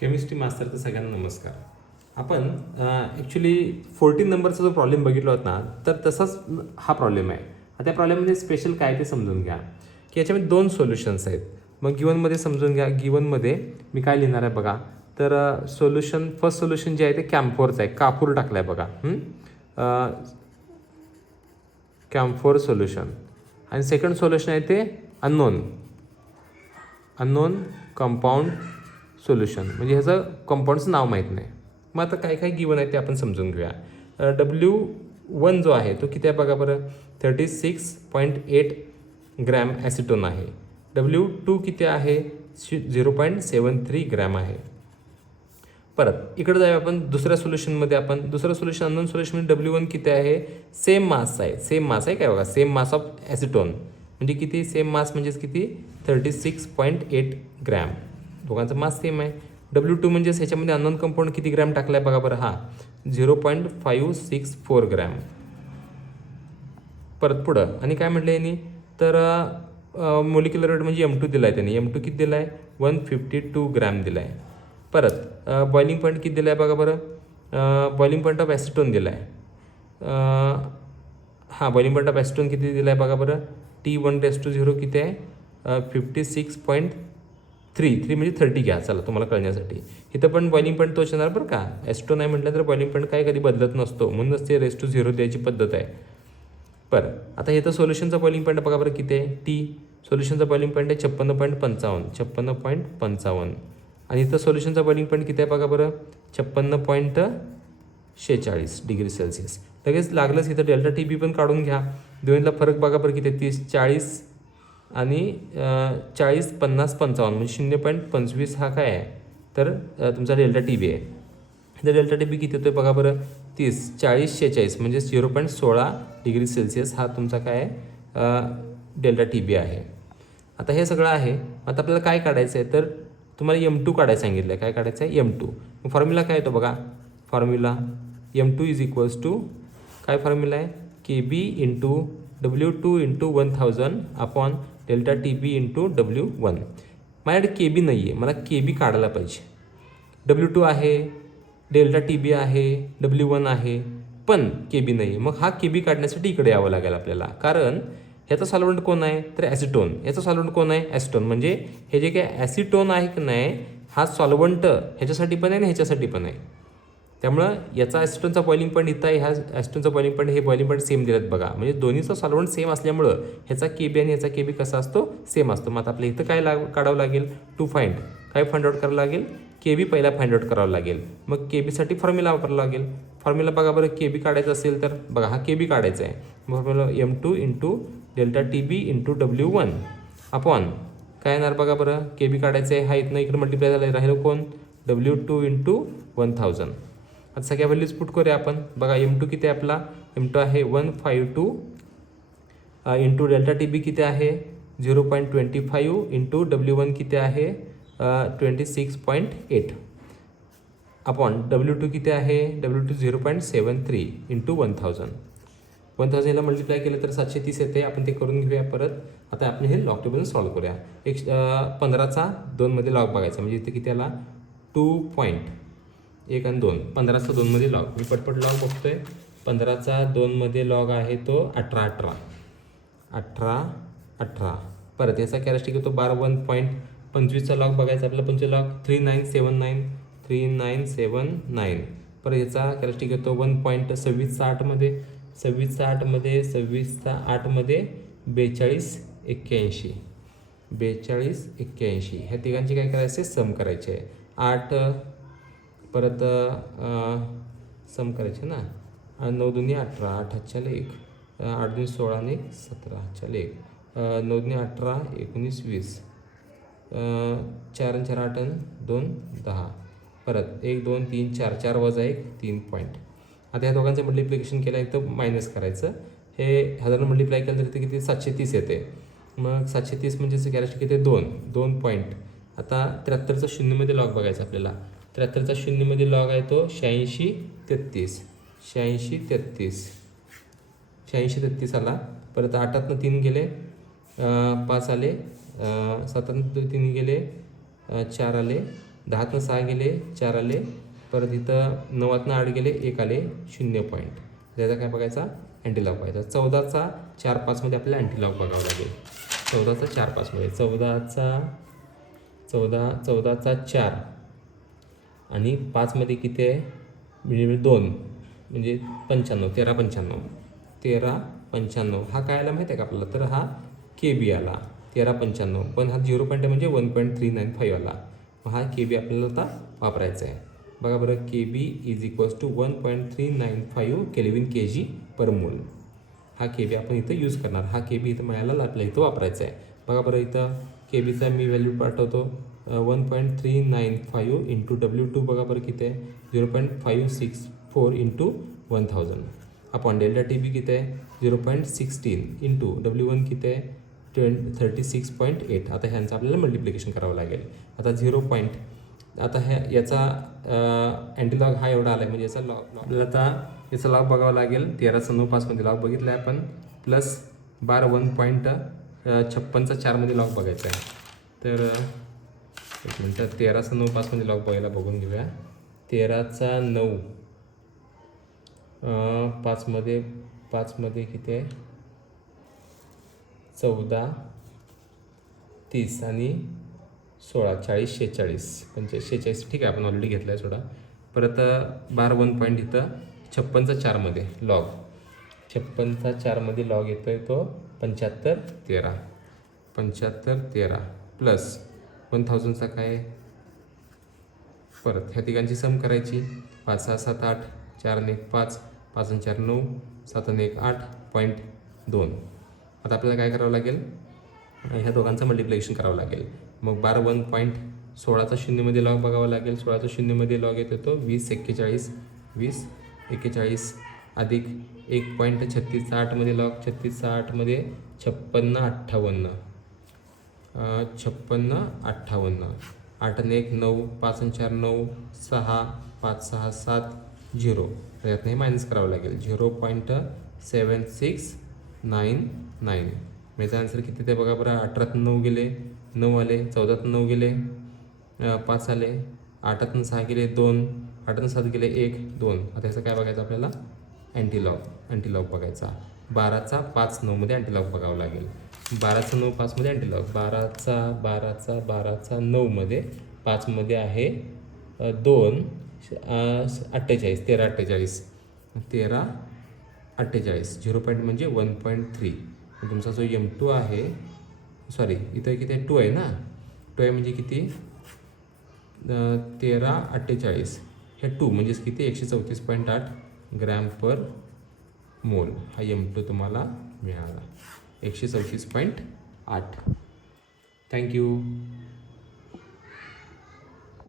Chemistry मास्टरचा सगळ्यांना नमस्कार. आपण ॲक्च्युली 14 नंबरचा जो प्रॉब्लेम बघितला होता ना, तर तसाच हा प्रॉब्लेम आहे. त्या प्रॉब्लेममध्ये स्पेशल काय ते समजून घ्या की याच्यामध्ये दोन सोल्युशन्स आहेत. मग गिवनमध्ये समजून घ्या. गिवनमध्ये मी काय लिहिणार आहे बघा. तर फर्स्ट सोल्युशन जे आहे ते कॅम्फोरचं आहे. कापूर टाकला आहे बघा. कॅम्फोर सोल्युशन. आणि सेकंड सोल्युशन आहे ते अननोन कंपाऊंड सोल्युशन. म्हणजे ह्याचं कंपाऊंडचं नाव माहीत नाही. मग आता काय काय गिवन आहे ते आपण समजून घेऊया. W1 जो आहे तो किती आहे बघा बरं. 36.8 ग्रॅम ॲसिटोन आहे. W2 किती आहे. 0.73 ग्रॅम आहे. परत इकडे जाऊया आपण दुसऱ्या सोल्युशनमध्ये. दुसरं सोल्युशन अननोन सोल्युशनमध्ये W1 किती आहे. सेम मास आहे काय बघा. सेम मास ऑफ ॲसिटोन म्हणजे किती. सेम मास म्हणजेच किती 36.8 ग्रॅम. दोघांचा मास सेम आहे. W2 म्हणजेच ह्याच्यामध्ये अननोन कंपाऊंड किती ग्रॅम टाकला आहे बघा बरं. हा 0.564 ग्रॅम. परत पुढं आणि काय म्हटलं यांनी. तर मोलिक्युलर वेट म्हणजे M2 दिला आहे त्यांनी. M2 किती दिला आहे 152 ग्रॅम दिला आहे. परत बॉइलिंग पॉईंट किती दिला आहे बघा बरं. बॉइलिंग पॉईंट ऑफ ॲसिटोन दिला आहे. बॉइलिंग पॉईंट ऑफ ॲसिटोन किती दिला आहे बघा बरं. T1:0 किती आहे 56.3 म्हणजे 30 घ्या चला तुम्हाला कळण्यासाठी. इथं पण बॉइलिंग पॉईंट तोच येणार बरं का. ॲसिटोन नाही म्हटलं तर बॉइलिंग पॉईंट काय कधी बदलत नसतो, म्हणूनच ते (0 द्यायची पद्धत आहे. बरं आता इथं सोल्युशनचा बॉइलिंग पॉईंट बघा बरं किती आहे. सोल्युशनचा बॉइलिंग पॉईंट आहे 56.55 आणि इथं सोल्युशनचा बॉइलिंग पॉईंट किती आहे बघा बरं 56.46 डिग्री सेल्सिअस. लगेच लागलंच इथं ΔTB पण काढून घ्या. दोन्हीला फरक बघा बरं किती आहे 30-40 आणि 40 50 55 म्हणजे 0.25 हा काय आहे तर तुमचा ΔTB आहे. इथं ΔTB किती येतो आहे बघा बरं 30-40-46 म्हणजे 0.16 डिग्री सेल्सिअस हा तुमचा काय आहे ΔTB आहे. आता हे सगळं आहे. आता आपल्याला काय काढायचं आहे तर तुम्हाला M2 काढायला सांगितलं आहे. काय काढायचं आहे M2. मग फॉर्म्युला काय येतो बघा. Formula M2 is equals to काय फॉर्म्युला आहे KB into W2 into 1000 upon ΔTB into W1. माझ्याकडे KB नाही आहे, मला KB काढायला पाहिजे. W2 आहे, ΔTB आहे, W1 आहे, पण KB नाही आहे. मग हा KB काढण्यासाठी इकडे यावं लागेल आपल्याला. कारण ह्याचा सॉल्व्हंट कोण आहे तर ॲसिटोन. याचा सॉल्व्हंट कोण आहे ॲसिटोन. म्हणजे हे जे काय ॲसिटोन आहे की नाही हा सॉल्व्हंट ह्याच्यासाठी पण आहे आणि ह्याच्यासाठी पण आहे. त्यामुळं याचा ॲसिटोनचा बॉइलिंग पॉईंट इथं आहे. ह्या ॲसिटोनचा बॉइलिंग पॉईंट हे बॉइलिंग पॉईंट सेम दिलेत बघा. म्हणजे दोन्हीचा सॉल्व्हंट सेम असल्यामुळं ह्याचा KB आणि ह्याचा KB कसा असतो सेम असतो. मग आता आपल्या इथं काय काढावं लागेल टू फाइंड. काय फाइंड आउट करावं लागेल KB पहिला फाइंड आउट करावं लागेल. मग KBसाठी फॉर्म्युला वापरावं लागेल. फॉर्म्युला बघा बरं KB काढायचं असेल तर बघा हा KB काढायचा आहे. Formula M2 into ΔTB into W1 upon काय येणार बघा बरं. KB काढायचं आहे. हा इथनं इकडे मल्टिप्लाय झाला राहिलं कोण W2 इंटू 1000. आता सगळ्या व्हॅल्यूज पुट करूया आपण. बघा M2 किती आहे आपला. M2 आहे 152 इंटू ΔTB किती आहे 0.25 इंटू W1 किती आहे 26.8 अपॉन W2 किती आहे W2 0.73 इंटू 1000. 1000 याला मल्टिप्लाय केलं तर 730 येते. आपण ते करून घेऊया परत. आता आपण हे लॉग टेबल सॉल्व्ह करूया. 15चा 2मध्ये लॉग बघायचा म्हणजे इथे किती आला 2.1 आणि 2 15चा 2मध्ये लॉग. मी पटपट लॉग बघतोय. 15चा 2मध्ये लॉग आहे तो 18. परत याचा कॅरेस्टिक येतो 1.25चा लॉग बघायचा आपल्याला. 25 लॉग 3979. परत याचा कॅरेस्टिक येतो 1.26चा 8मध्ये 26चा 8मध्ये 4281. ह्या तिघांची काय करायचे सम करायचे आहे. 8 परत सम करायचे ना. 9 दुनी 18 8 हातच्याला 1 8 दुनी 16 आणि 17 हातच्याला 1 9 दुनी 18 19 20 4 आणि 4 8 आणि 2 10. परत 1 2 3 4 4 वजा 1 3 पॉईंट. आता ह्या दोघांचं मल्टिप्लिकेशन केलं आहे तर मायनस करायचं. हे 1000 मल्टिप्लाय केलं तर किती 730 येते. मग 730 म्हणजे कॅरेस्टिक येते 2 पॉईंट. आता 73चा 0मध्ये लॉग बघायचा आपल्याला. 73चा 0मध्ये लॉग आहे तो 8633 आला. परत 8तनं 3 गेले 5 आले 7तनं 3 गेले 4 आले 10तनं 6 गेले 4 आले, परत इथं 9तनं 8 गेले 1 आले 0 पॉईंट. त्याचा काय बघायचा अँटीलॉग बघायचा. 14चा 4 5मध्ये आपल्याला अँटीलॉग बघावं लागेल. 14चा 4 5मध्ये 14चा 4 आणि 5मध्ये किती आहे म्हणजे 2 म्हणजे 95 1395 हा काय आला माहिती आहे का आपल्याला, तर हा KB आला 1395. पण हा 0 पॉईंट म्हणजे 1.395 आला. मग हा KB आपल्याला आता वापरायचा आहे. बघा बरं, KB is equals to 1.395 kelvin kg per mole. हा KB आपण इथं यूज करणार. हा KB इथं मिळायला आपल्या इथं वापरायचा आहे. बघा बरं, इथं KBचा मी व्हॅल्यू पाठवतो 1.395 इंटू W2 बघा बरं किती आहे 0.564 इंटू 1000 अपॉन डेल्टा TB किती आहे 0.16 इंटू W1 किती आहे 36.8. आता ह्यांचं आपल्याला मल्टिप्लिकेशन करावं लागेल. आता 0 पॉईंट आता याचा अँटीलॉग हा एवढा आला आहे म्हणजे याचा लॉग आपल्याला आता याचा लॉग बघावा लागेल. 13.9 5मध्ये लॉग बघितला आहे आपण, प्लस 1.56चा 4मध्ये लॉग बघायचा आहे. तर एक मिनटं 13.9 5मध्ये लॉग बघून घेऊया. 13.9 5मध्ये किती आहे 14 30 आणि 16 40 46 45 46 ठीक आहे आपण ऑलरेडी घेतला आहे सोडा. परत 1 पॉईंट इथं 56चा 4मध्ये लॉग 56चा 4मध्ये लॉग येतो आहे तो 7513 प्लस 1000चा काय परत ह्या तिघांची सम करायची 5 6 7 8 4 आणि 1 5 5 आणि 4 9 7 आणि 1 8.2. आता आपल्याला काय करावं लागेल ह्या दोघांचं मल्टिप्लिकेशन करावं लागेल. मग 1 पॉईंट 16चा 0मध्ये लॉग बघावा लागेल. 16चा 0मध्ये लॉग येतो तो 20 41 अधिक 1.36चा 8मध्ये लॉग 36चा 8मध्ये 56 58 8 आणि 1 9 5 आणि 4 9 6 5 6 7 0. यातनं हे मायनस करावं लागेल 0.7699. याचा आन्सर किती ते बघा बरं. 18तनं 9 गेले 9 आले, 14तनं 9 गेले 5 आले, 8तनं 6 गेले 2, 8तनं 7 गेले 1 2. आता ह्याचं काय बघायचं आपल्याला अँटीलॉग बघायचा. 12चा 5 9मध्ये अँटीलॉग बघावं लागेल. 12चा 9 5मध्ये अँटीलॉग 12चा 9मध्ये 5मध्ये आहे 2 48 1348 0 पॉईंट म्हणजे 1.3. तुमचा जो M2 आहे सॉरी इथं किती आहे 2 आहे ना 2 आहे म्हणजे किती 1348 हे 2 म्हणजेच किती 134.8 ग्रॅम पर मोल. हा M2 तुम्हाला मिळाला 134.8. थँक्यू.